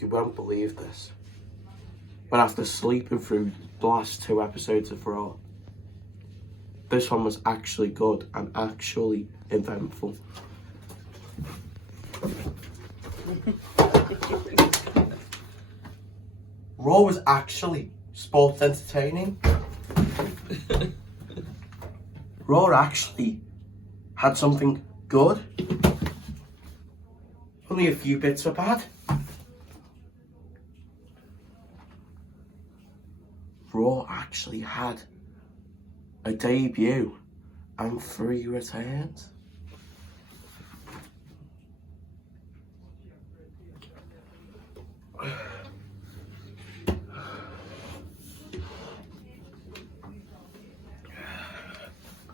you won't believe this, but after sleeping through the last 2 episodes of Raw, this one was actually good and actually eventful. Raw was actually sports entertaining. Raw actually had something good. Only a few bits were bad. Raw actually had a debut and 3 returns.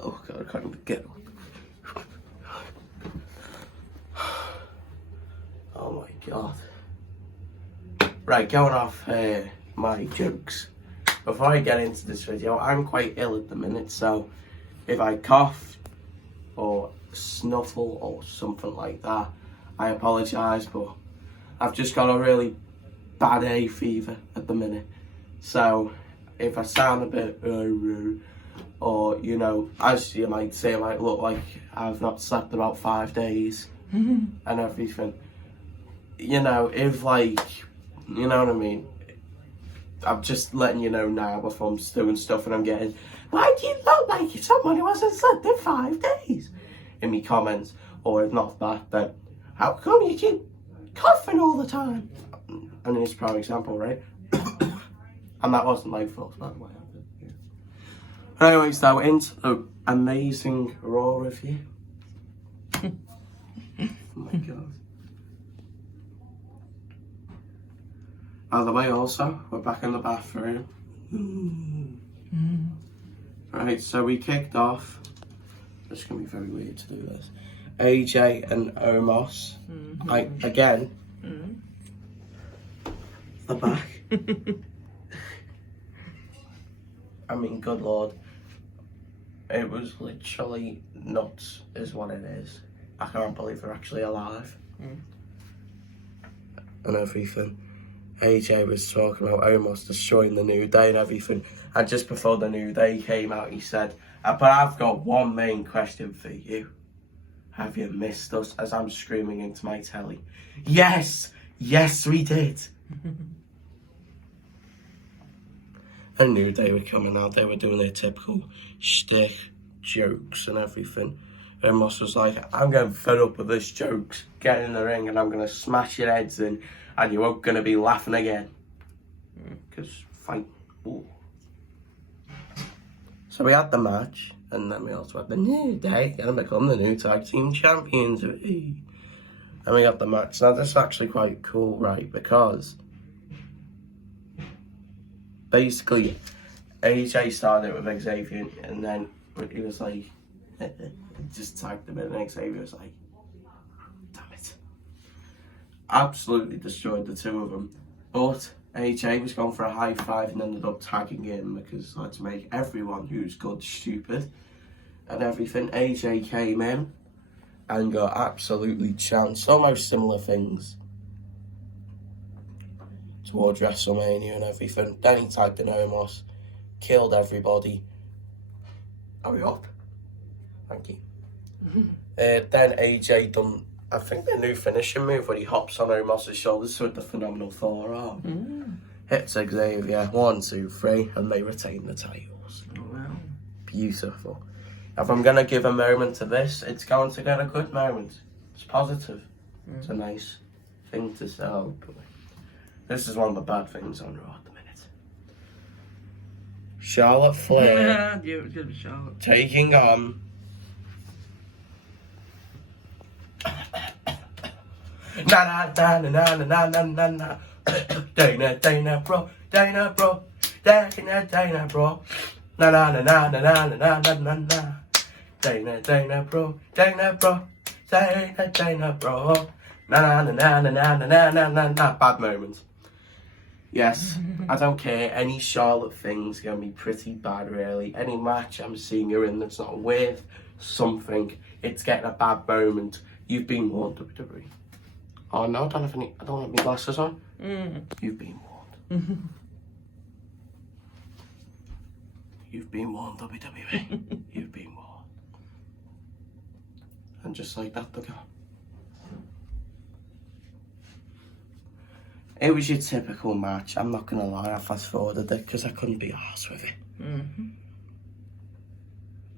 Oh God, I can't even get up. Oh my God. Right, going off my jokes. Before I get into this video, I'm quite ill at the minute, so if I cough or snuffle or something like that, I apologise, but I've just got a really bad hay fever at the minute. So if I sound a bit or, you know, as you might say, I might look like I've not slept about 5 days and everything. You know, if like, you know what I mean? I'm just letting you know now if I'm doing stuff and I'm getting, why do you look like someone who hasn't slept in 5 days? In me comments, or if not that, then how come you keep coughing all the time? And it's a prime example, right? And that wasn't like false, by the way. Anyways, though, into the amazing Raw review. Oh my God. By the way, also, we're back in the bathroom. Right, so we kicked off. It's going to be very weird to do this. AJ and Omos. Again. The back. I mean, good Lord. It was literally nuts, is what it is. I can't believe they're actually alive. And everything. AJ was talking about Omos destroying the New Day and everything. And just before the New Day came out, he said, but I've got one main question for you. Have you missed us? As I'm screaming into my telly. Yes! Yes, we did! And New Day were coming out. They were doing their typical shtick, jokes and everything. And Moss was like, I'm getting fed up with this jokes. Get in the ring and I'm going to smash your heads in. And you won't going to be laughing again. Because fight. Ooh. So we had the match. And then we also had the New Day. Going to become the new tag team champions. And we got the match. Now this is actually quite cool, right? Because basically AJ started it with Xavier. And then he was like, just tagged him in. And Xavier was like, absolutely destroyed the two of them, but AJ was going for a high five and ended up tagging in because let's make everyone who's good stupid and everything. AJ came in and got absolutely chanced, almost similar things towards WrestleMania and everything. Then he tagged in Omos, killed everybody. Hurry up. Thank you. Then AJ done, I think, the new finishing move where he hops on Omos' shoulders with the phenomenal forearm. Hits Xavier, 1, 2, 3, and they retain the titles. Oh, wow. Beautiful. If I'm going to give a moment to this, it's going to get a good moment. It's positive. It's a nice thing to sell. This is one of the bad things on Raw at the minute. Charlotte Flair Yeah, it was good for Charlotte. taking on na Dana bro, Dana bro, Dana bro, na Dana bro, Dana bro, Dana bro, na. Bad moment. Yes, I don't care. Any Charlotte thing's gonna be pretty bad, really. Any match I'm seeing her in that's not worth something, it's getting a bad moment. You've been warned, WWE. Oh no, I don't have my glasses on. You've been warned. You've been warned, WWE. You've been warned. And just like that, they're gone. It was your typical match. I'm not going to lie, I fast forwarded it because I couldn't be arsed with it.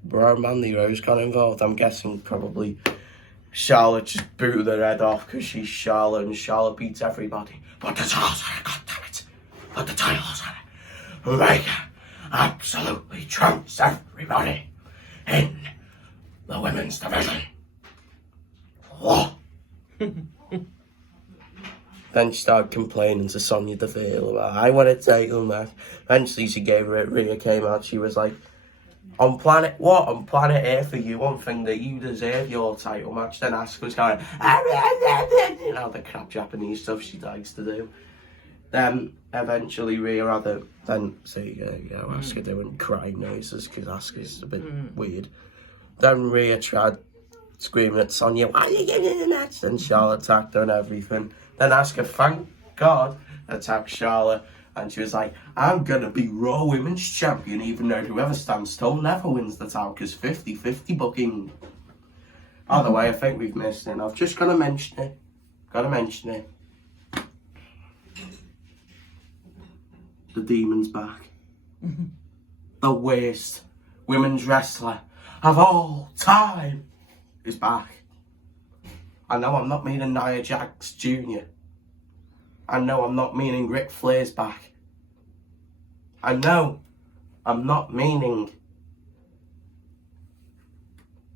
Bro, Mandy Rose got involved. I'm guessing probably Charlotte just booted her head off because she's Charlotte and Charlotte beats everybody. But the title's on it, goddammit. But the title's on it. Omega absolutely trumps everybody in the women's division. What? Then she started complaining to Sonya Deville about, I want to take them back. Eventually she gave her it. Rhea came out. She was like, on planet Earth for you, one thing that you deserve your title match. Then Asuka's going, you know, the crap Japanese stuff she likes to do. Then eventually Rhea had a, then see, Asuka doing crying noises because Asuka's a bit weird. Then Rhea tried screaming at Sonya, why are you getting in the match? Then Charlotte attacked her and everything. Then Asuka, thank God, attacked Charlotte. And she was like, I'm going to be Raw Women's Champion, even though whoever stands tall never wins the title, because 50-50 booking. By the way, I think we've missed it. I've just got to mention it. The Demon's back. The worst women's wrestler of all time is back. I know I'm not meaning Nia Jax Jr. I know I'm not meaning Ric Flair's back. I know I'm not meaning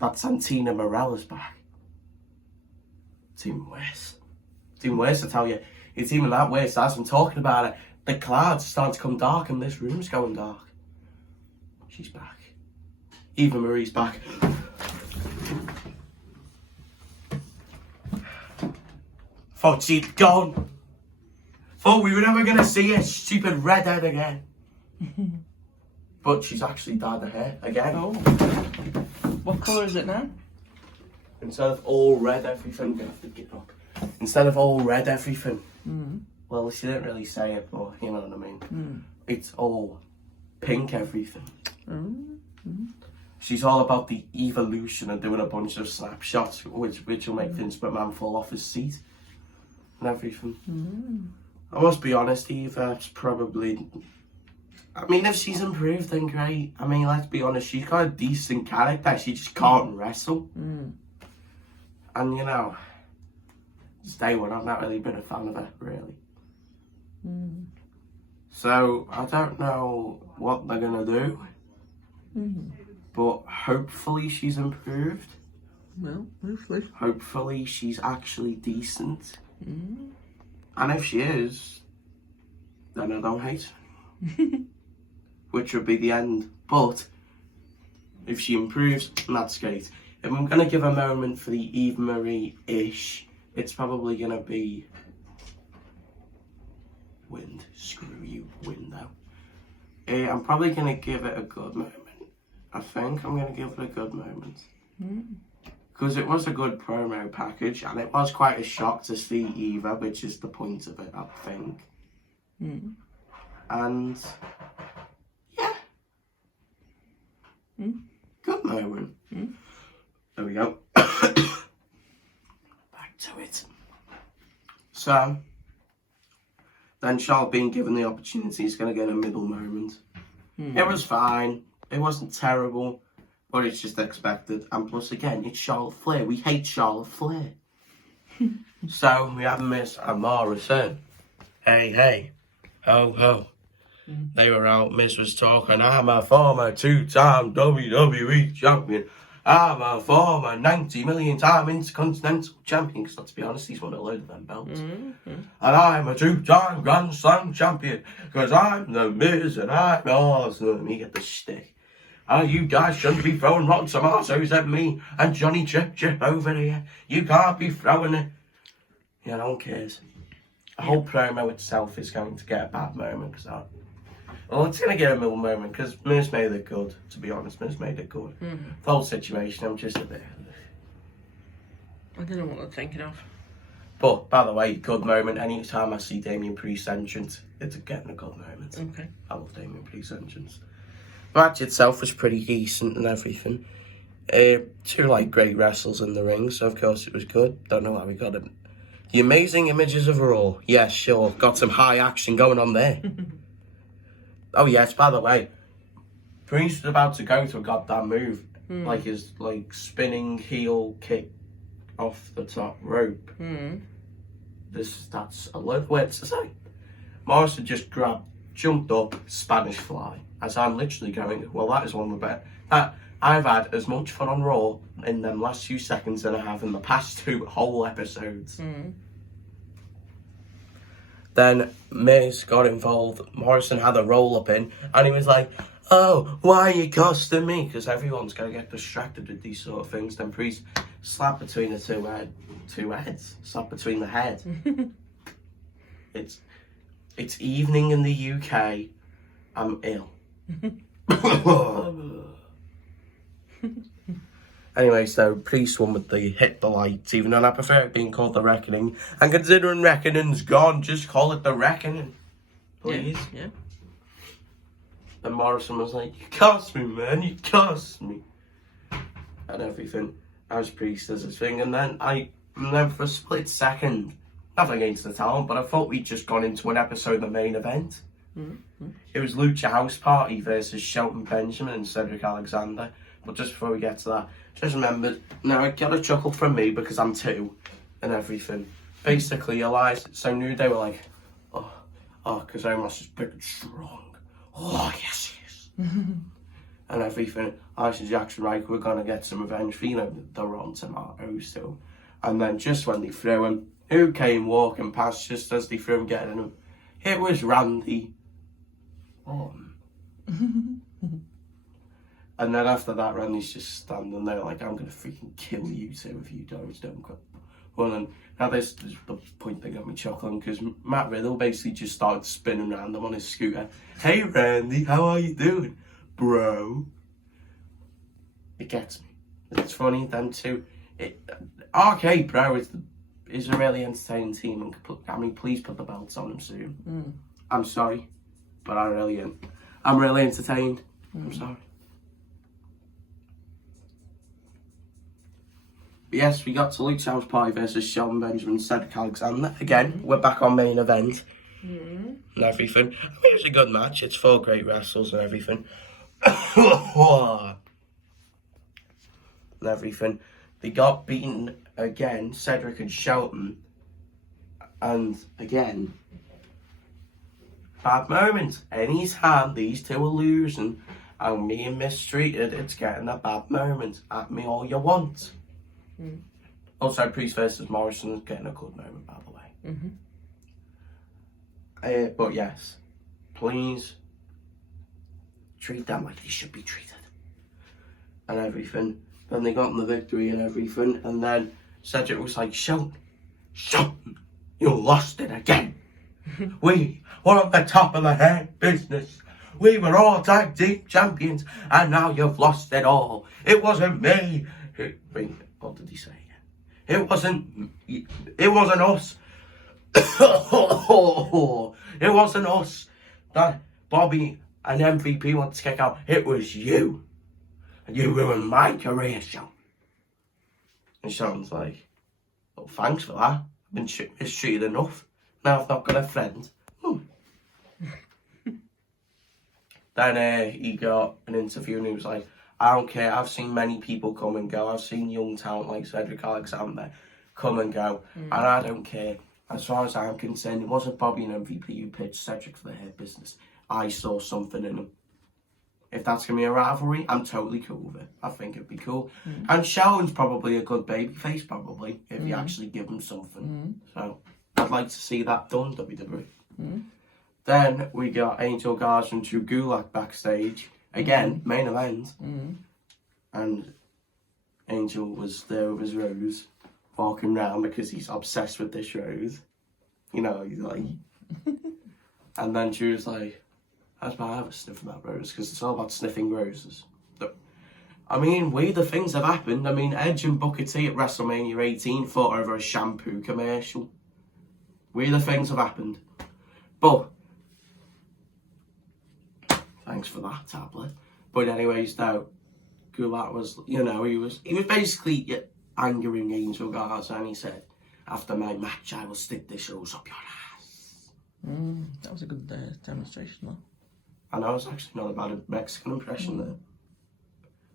that Santina Morella's back. It's even worse. It's even worse, I tell you. It's even that worse. As I'm talking about it, the clouds are starting to come dark and this room's going dark. She's back. Eva Marie's back. Thought she'd gone. Thought we were never going to see a stupid redhead again. But she's actually dyed her hair again. Oh. What colour is it now? Instead of all red everything, I'm going to have to get up. Instead of all red everything. Well, she didn't really say it, but you know what I mean. It's all pink everything. She's all about the evolution and doing a bunch of snapshots, which will make Vince McMahon fall off his seat. And everything. I must be honest, Eva's probably, I mean, if she's improved, then great. I mean, let's be honest, she's got a decent character, she just can't wrestle. And you know, since day one, I've not really been a fan of her, really. So, I don't know what they're gonna do, but hopefully she's improved. Well, hopefully. Hopefully she's actually decent. And if she is, then I don't hate her. Which would be the end. But if she improves, that's great. If I'm going to give a moment for the Eva Marie-ish, it's probably going to be wind. Screw you, window. I'm probably going to give it a good moment. I think I'm going to give it a good moment. Because it was a good promo package, and it was quite a shock to see Eva, which is the point of it, I think. And, yeah. Good moment. There we go. Back to it. So, then Charlotte being given the opportunity is going to get a middle moment. It was fine. It wasn't terrible. But it's just expected. And plus, again, it's Charlotte Flair. We hate Charlotte Flair. So, we have Miss and Morrison. Hey. Ho, ho. They were out. Miss was talking. I'm a former 2-time WWE champion. I'm a former 90 million time Intercontinental champion. Because let's be honest, he's won a load of them belts. And I'm a 2-time Grand Slam champion. Because I'm the Miz and I'm awesome. You get the shtick. You guys shouldn't be throwing rotten tomatoes at me and Johnny Chip over here. You can't be throwing it. Yeah, no one cares. The whole promo itself is going to get a bad moment because it's going to get a middle moment because Miz made it good, to be honest. Miz made it good. The whole situation, I'm just a bit... I don't know what I'm thinking of. But, by the way, good moment. Anytime I see Damien Priest entrance, it's getting a good moment. Okay. I love Damien Priest entrance. The match itself was pretty decent and everything. Two, like, great wrestlers in the ring, so of course it was good. Don't know how we got it. The amazing images of Raw. Yeah, sure. Got some high action going on there. Oh, yes, by the way. Priest was about to go to a goddamn move. Like his, like, spinning heel kick off the top rope. That's a lot of words to say. Morrison just jumped up, Spanish fly. As I'm literally going, well, that is one of the best. I've had as much fun on Raw in them last few seconds than I have in the past 2 whole episodes. Then Miz got involved. Morrison had a roll up in, and he was like, "Oh, why are you costing me?" Because everyone's going to get distracted with these sort of things. Then Priest slapped between the two heads. Slap between the head. It's evening in the UK. I'm ill. Anyway, so Priest won with the hit the lights, even though I prefer it being called the Reckoning. And considering Reckoning's gone, just call it the Reckoning. Please. Yeah. And Morrison was like, "You cost me, man, you cost me." And everything. As Priest does his thing. And then for a split second, nothing against the talent, but I thought we'd just gone into an episode of the main event. It was Lucha House Party versus Shelton Benjamin and Cedric Alexander. But just before we get to that, just remembered, now I got a chuckle from me because I'm 2 and everything. Basically, Elias, so New Day were like, oh, because Omos is big and strong. Oh, yes, yes. And everything. Elias and Jackson Ryker were going to get some revenge for, the Rotten Tomatoes too. And then just when they threw him, who came walking past just as they threw him getting him? It was Randy Orton. And then after that, Randy's just standing there like, "I'm going to freaking kill you two if you don't quit." Well, and now this is the point that got me chuckling, because Matt Riddle basically just started spinning around him on his scooter. "Hey Randy, how are you doing, bro?" It gets me. It's funny, them two. RK Bro is a really entertaining team, and please put the belts on them soon. I'm sorry, but I really am. I'm really entertained. I'm sorry. But yes, we got to Luke's House Party versus Shelton Benjamin, Cedric Alexander. Again, we're back on main event and everything. I mean, it was a good match. It's 4 great wrestlers and everything. And everything. They got beaten again, Cedric and Shelton. And again, bad moment. Anytime these two are losing and being mistreated, it's getting a bad moment. At me all you want. Also, Priest versus Morrison is getting a good moment, by the way. But yes, please treat them like they should be treated. And everything. Then they got the victory and everything. And then Cedric was like, Shelton, you lost it again. We were at the top of the hair business. We were all tag team champions, and now you've lost it all. It wasn't me. Wait, what did he say again? It wasn't us. It wasn't us that Bobby and MVP wanted to kick out. It was you. And you ruined my career, Sean. And Sean's like, well, thanks for that. I've been mistreated enough. Now I've not got a friend. Then he got an interview and he was like, I don't care, I've seen many people come and go. I've seen young talent like Cedric Alexander come and go. And I don't care. As far as I'm concerned, it wasn't Bobby and MVP who pitched Cedric for the hair business. I saw something in him. If that's going to be a rivalry, I'm totally cool with it. I think it'd be cool. And Shelton's probably a good babyface, probably, if you actually give him something. So, I'd like to see that done, WWE. Then we got Angel Garza and Drew Gulak backstage. Again, main event. And Angel was there with his rose, walking around because he's obsessed with this rose. You know, he's like... And then Drew's like, how's about I have a sniff of that rose? Because it's all about sniffing roses. So, I mean, weirder things have happened. I mean, Edge and Booker T at WrestleMania 18 fought over a shampoo commercial. Weirder things have happened. But, thanks for that tablet. But anyways, though, Gulak was, he was basically angering Angel Garza, and he said, after my match, I will stick the shoes up your ass. That was a good demonstration, though. I know, it's actually not a bad Mexican impression there.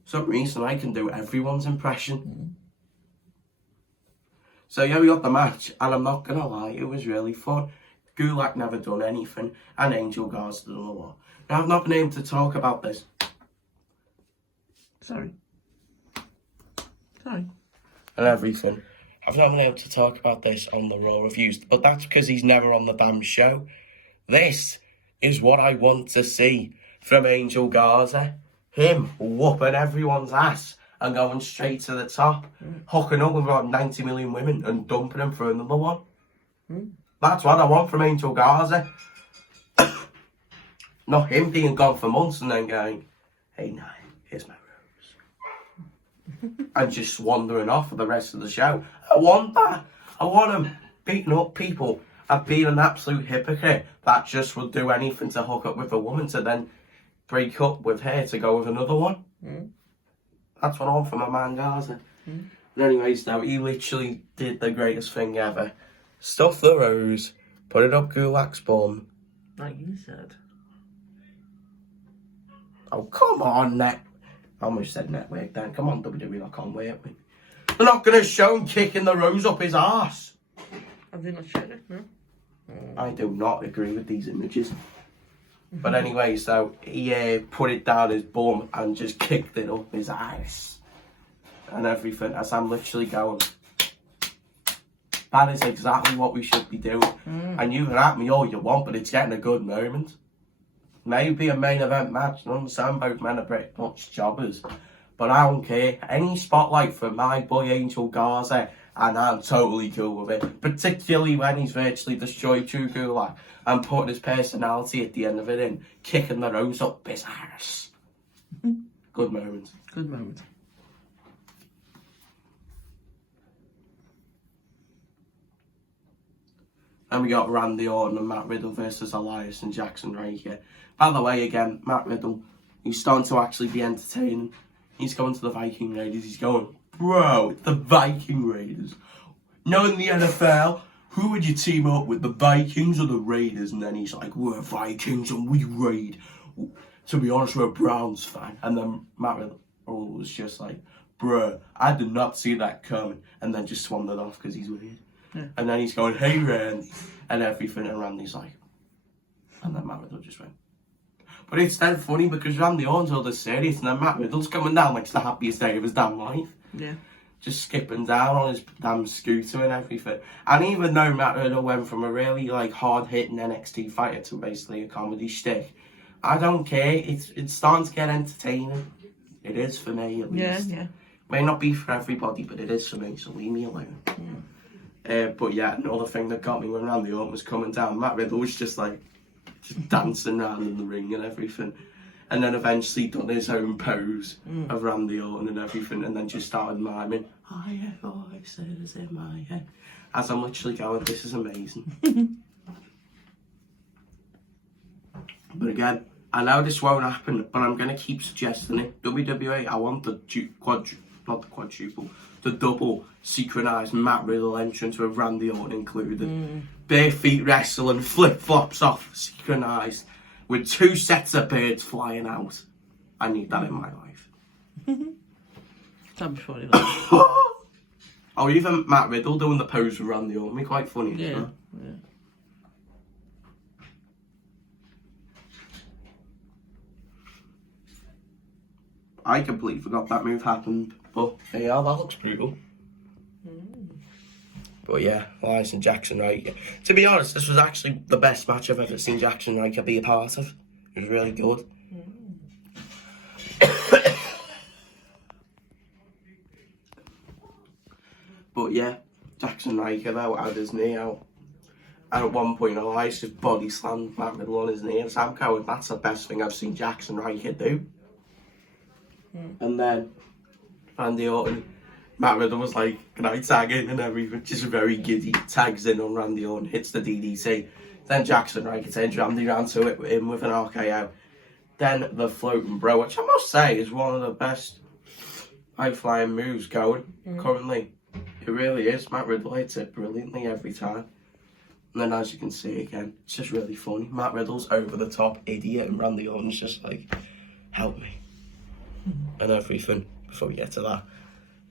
For some reason, I can do everyone's impression. So yeah, we got the match, and I'm not gonna lie, it was really fun. Gulak never done anything, and Angel Garza done a lot. Now, I've not been able to talk about this. Sorry. And everything. I've not been able to talk about this on the Raw reviews, but that's because he's never on the damn show. This is what I want to see from Angel Garza. Him whooping everyone's ass and going straight to the top, hooking up with about 90 million women and dumping them for another one. That's what I want from Angel Garza. Not him being gone for months and then going, hey, now, here's my rose. And just wandering off for the rest of the show. I want that. I want him beating up people and being an absolute hypocrite that just will do anything to hook up with a woman to then break up with her to go with another one. That's what I want from my man Garza. But anyways, though, he literally did the greatest thing ever. Stuff the rose, put it up Gulak's bum. Like you said. Oh, come on, I almost said network then. Come on, WWE.com, wait me. They're not going to show him kicking the rose up his arse. Have they not shown it? No. I do not agree with these images. But anyway, so he put it down his bum and just kicked it up his ass. And everything, as I'm literally going, that is exactly what we should be doing. And you can at me all you want, but it's getting a good moment. Maybe a main event match, I understand both men are pretty much jobbers. But I don't care. Any spotlight for my boy Angel Garza, and I'm totally cool with it. Particularly when he's virtually destroyed Drew Gulak and putting his personality at the end of it in, kicking the rose up his arse. Good moment. Good moment. And we got Randy Orton and Matt Riddle versus Elias and Jackson Ryker. By the way, again, Matt Riddle, he's starting to actually be entertaining. He's going to the Viking Raiders. He's going, bro, it's the Viking Raiders. Knowing the NFL, who would you team up with, the Vikings or the Raiders? And then he's like, we're Vikings and we raid. To be honest, we're a Browns fan. And then Matt Riddle was just like, bro, I did not see that coming. And then just wandered off because he's weird. Yeah. And then he's going, hey, Randy, and everything. And Randy's like, and then Matt Riddle just went. But it's then funny because Randy Orton's all this serious, and then Matt Riddle's coming down like it's the happiest day of his damn life. Yeah. Just skipping down on his damn scooter and everything. And even though Matt Riddle went from a really hard-hitting NXT fighter to basically a comedy shtick, I don't care. It's starting to get entertaining. It is for me, at least. Yeah. May not be for everybody, but it is for me, so leave me alone. But yeah, another thing that got me when Randy Orton was coming down, Matt Riddle was just dancing around in the ring and everything. And then eventually done his own pose of Randy Orton and everything, and then just started miming, I have voices in my head. As I'm literally going, this is amazing. But again, I know this won't happen, but I'm going to keep suggesting it. WWE, I want the double synchronised Matt Riddle entrance with Randy Orton included. Bare feet wrestling, flip-flops off, synchronised, with 2 sets of birds flying out. I need that in my life. That'd be funny. Or even Matt Riddle doing the pose with Randy Orton. Be quite funny. Yeah. Huh? Yeah. I completely forgot that move happened. But yeah, that looks brutal. But yeah, Elias and Jackson Ryker. To be honest, this was actually the best match I've ever seen Jackson Ryker be a part of. It was really good. But yeah, Jackson Ryker though had his knee out. And at one point, Elias just body slammed Matt Riddle on his knee. And Sam Cowan, that's the best thing I've seen Jackson Ryker do. And then Randy Orton. Matt Riddle was like, can I tag in and everything? Just very giddy. Tags in on Randy Orton, hits the DDT. Then Jackson Ryker turns Randy round to it with him with an RKO. Then the floating bro, which I must say is one of the best high-flying moves going currently. It really is. Matt Riddle hits it brilliantly every time. And then as you can see again, it's just really funny. Matt Riddle's over the top idiot and Randy Orton's just like, help me. And everything, before we get to that.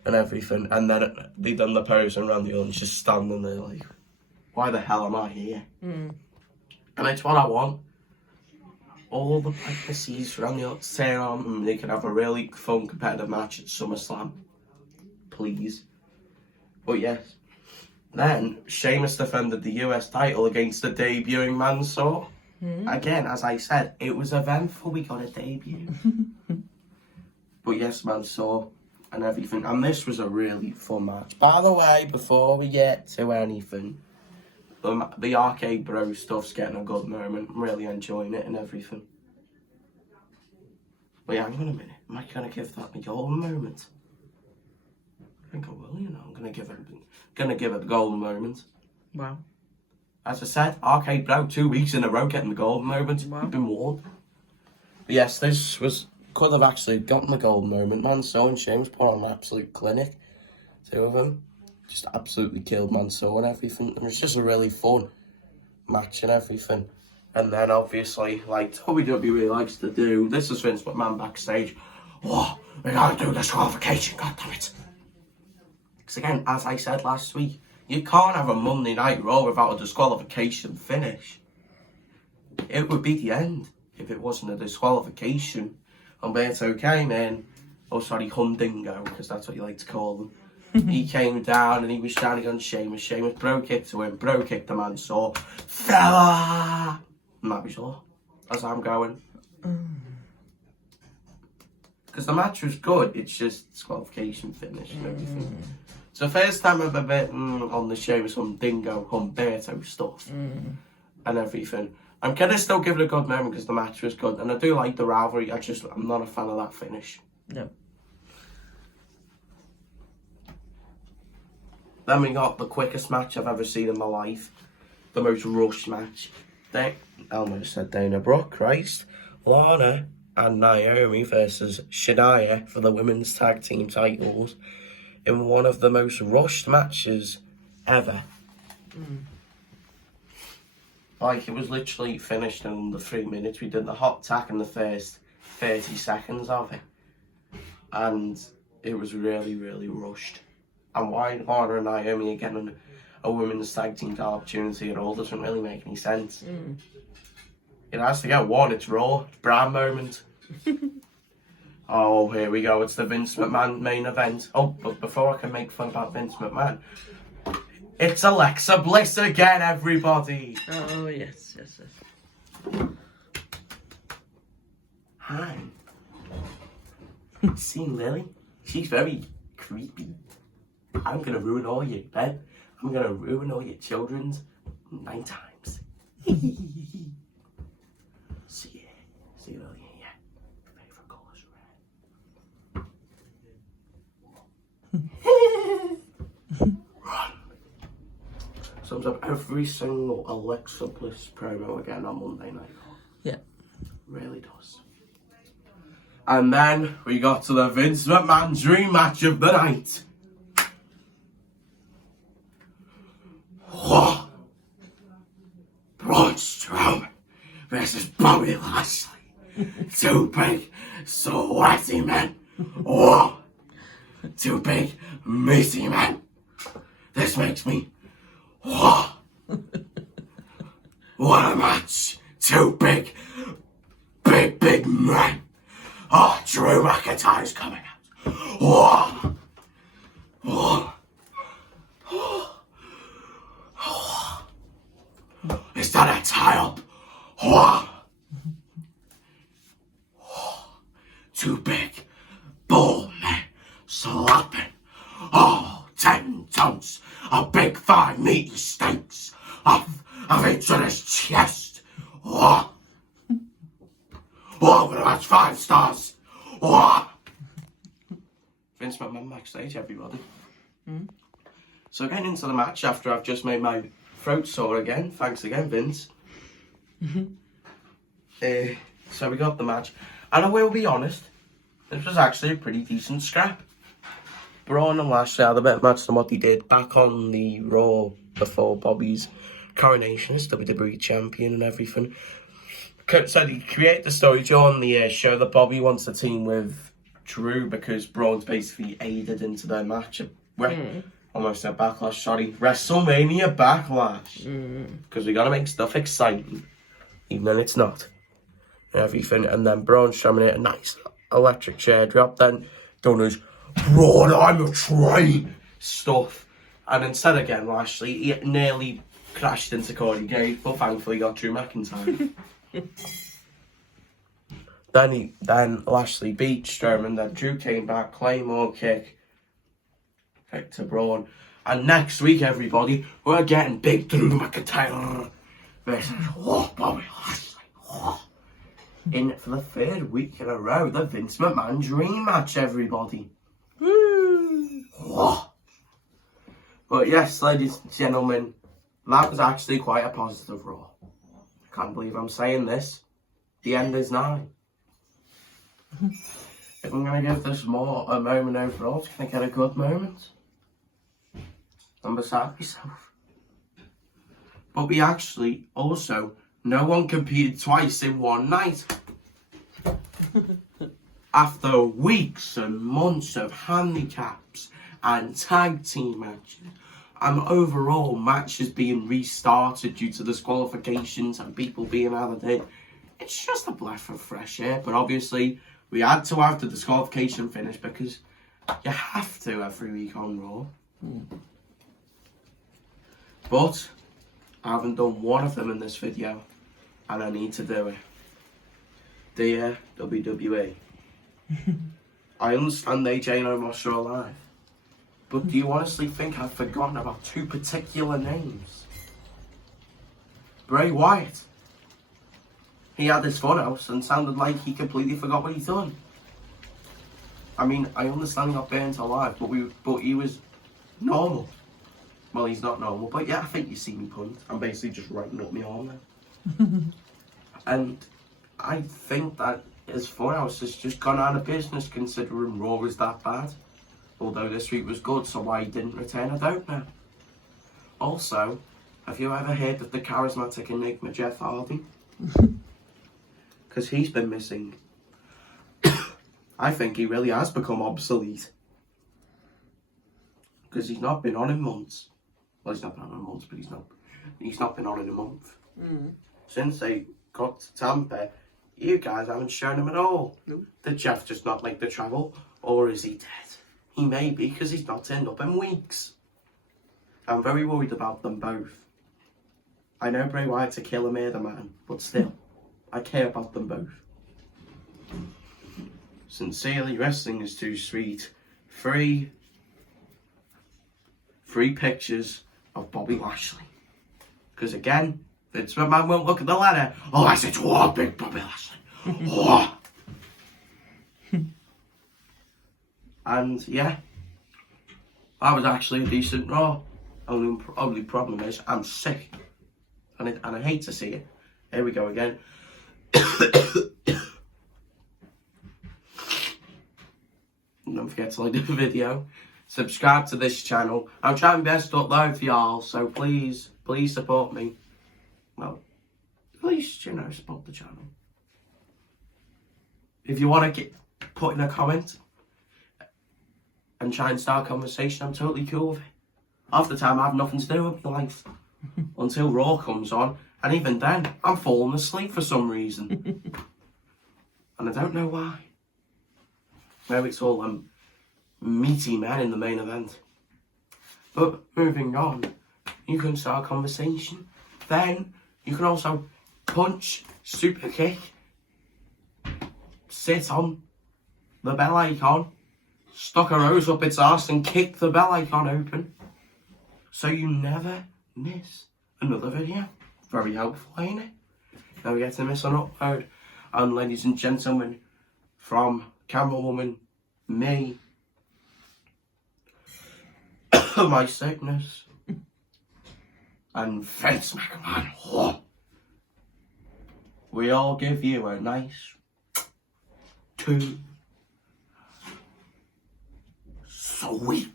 And everything. And then they done the pose and Randy Orton's just standing there like, why the hell am I here? And it's what I want. All the pregnancies for Randy Orton to stay on and they can have a really fun competitive match at SummerSlam. Please. But yes. Then, Sheamus defended the US title against the debuting Mansoor. Again, as I said, it was eventful. We got a debut. But yes, Mansoor and everything. And this was a really fun match. By the way, before we get to anything, the Arcade Bro stuff's getting a good moment. I'm really enjoying it and everything. Wait, hang on a minute. Am I going to give that a golden moment? I think I will, you know. I'm going to give it the golden moment. Wow. As I said, Arcade Bro, 2 weeks in a row getting the golden moment. Wow. You've been warned. But yes, this could have actually gotten the golden moment. Mansoor and Sheamus put on an absolute clinic. Two of them just absolutely killed Mansoor and everything. It was just a really fun match and everything. And then obviously, like WWE likes to do, this is Vince McMahon backstage. Oh, we gotta do disqualification, goddammit. Because again, as I said last week, you can't have a Monday Night Raw without a disqualification finish. It would be the end if it wasn't a disqualification. Humberto came in, Humdingo, because that's what you like to call them. He came down and he was standing on Sheamus. Sheamus bro kicked to him, bro kicked the Mansoor. Fella! And that was all. As I'm going. Because the match was good, it's just disqualification finish and everything. It's the first time I've ever been on the Sheamus Humberto stuff and everything. I'm gonna still give it a good moment because the match was good and I do like the rivalry. I'm not a fan of that finish. No. Then we got the quickest match I've ever seen in my life. The most rushed match. I almost said Dana Brooke, Christ. Lana and Naomi versus Shania for the women's tag team titles in one of the most rushed matches ever. Like, it was literally finished in under 3 minutes. We did the hot tack in the first 30 seconds of it. And it was really, really rushed. And why Lana and Naomi are getting a women's tag team opportunity at all doesn't really make any sense. It has to get one, it's Raw, it's brand moment. Oh, here we go, it's the Vince McMahon main event. Oh, but before I can make fun about Vince McMahon, it's Alexa Bliss again, everybody. Oh, yes. Hi. Seen Lily? She's very creepy. I'm gonna ruin all your bed. I'm gonna ruin all your children's 9 times. See Lily, yeah. Favorite colour's red. Run. Sums up every single Alexa Bliss promo again on Monday Night Raw. Yeah. Really does. And then we got to the Vince McMahon dream match of the night. Whoa. Braun Strowman versus Bobby Lashley. 2 big, sweaty men. Whoa. 2 big, meaty men. This makes me... Whoa. What a match. 2 big men. Oh, Drew McIntyre's coming out. Whoa. Whoa. Is that a tie-up? Whoa. 2 big, bull men slapping. Oh, 10 tons of big 5 meaty steaks of each other's chest. Whoa. Whoa, that's 5 stars. Whoa. Vince McMahon backstage, everybody. Mm. So getting into the match after I've just made my throat sore again. Thanks again, Vince. So we got the match. And I will be honest, this was actually a pretty decent scrap. Braun and Lashley had a better match than what they did back on the Raw before Bobby's coronation as WWE champion and everything. So they create the story during the show that Bobby wants to team with Drew because Braun's basically aided into their match. Almost a backlash, WrestleMania backlash. Because we got to make stuff exciting, even when it's not. And everything. And then Braun showing it a nice electric chair drop. Then done his Braun, I'm a train stuff. And instead again, Lashley, he nearly crashed into Corey Gage, but thankfully got Drew McIntyre. Then Lashley beat Strowman, then Drew came back, Claymore kick to Braun. And next week, everybody, we're getting big Drew McIntyre versus Bobby Lashley. In it for the third week in a row, the Vince McMahon Dream Match, everybody. Woo! But yes, ladies and gentlemen, that was actually quite a positive Raw. I can't believe I'm saying this. The end is nigh. If I'm going to give this more a moment overall, it's going to get a good moment. I'm beside myself. But we actually also, no one competed twice in one night. After weeks and months of handicaps and tag team matches, and overall matches being restarted due to disqualifications and people being out of it, it's just a breath of fresh air. But obviously, we had to have the disqualification finish because you have to every week on Raw. But I haven't done one of them in this video, and I need to do it. Dear WWE, I understand AJ and Omos are alive, but do you honestly think I've forgotten about two particular names? Bray Wyatt. He had his funhouse and sounded like he completely forgot what he'd done. I mean, I understand he got burnt alive, but he was normal. Well, he's not normal, but yeah, I think you see me punt. I'm basically just writing up my arm now. And I think that his funhouse has just gone out of business considering Raw was that bad. Although this week was good, so why he didn't return, I don't know. Also, have you ever heard of the charismatic enigma Jeff Hardy? Because he's been missing. I think he really has become obsolete. Because he's not been on in months. Well, he's not been on in months, but he's not been on in a month. Since they got to Tampa, you guys haven't shown him at all. Nope. Did Jeff just not make the travel? Or is he dead? He may be, because he's not turned up in weeks. I'm very worried about them both. I know Bray Wyatt's a killer murder man, but still, I care about them both. Sincerely, wrestling is too sweet. Free pictures of Bobby Lashley. Because again, Vince McMahon won't look at the letter. Oh, I said, oh, big Bobby Lashley. Oh. And yeah, that was actually a decent Raw. Only problem is I'm sick, and I hate to see it. Here we go again. Don't forget to like the video, subscribe to this channel. I'm trying my best to upload for y'all, so please support me. Well, at least, support the channel. If you want to put in a comment and try and start a conversation, I'm totally cool with it. Half the time I have nothing to do with my life until Raw comes on, and even then I'm falling asleep for some reason. And I don't know why. Maybe it's all meaty men in the main event. But moving on, you can start a conversation. Then you can also punch, super kick, sit on the bell icon, stuck a rose up its arse and kick the bell icon open. So you never miss another video. Very helpful, ain't it? Never get to miss an upload. And ladies and gentlemen, from camerawoman, me, my sickness. And Vince McMahon, oh, we all give you a nice 2 sweet.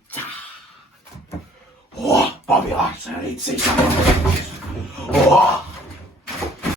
Oh, Bobby Lashley, I need to see some. Oh.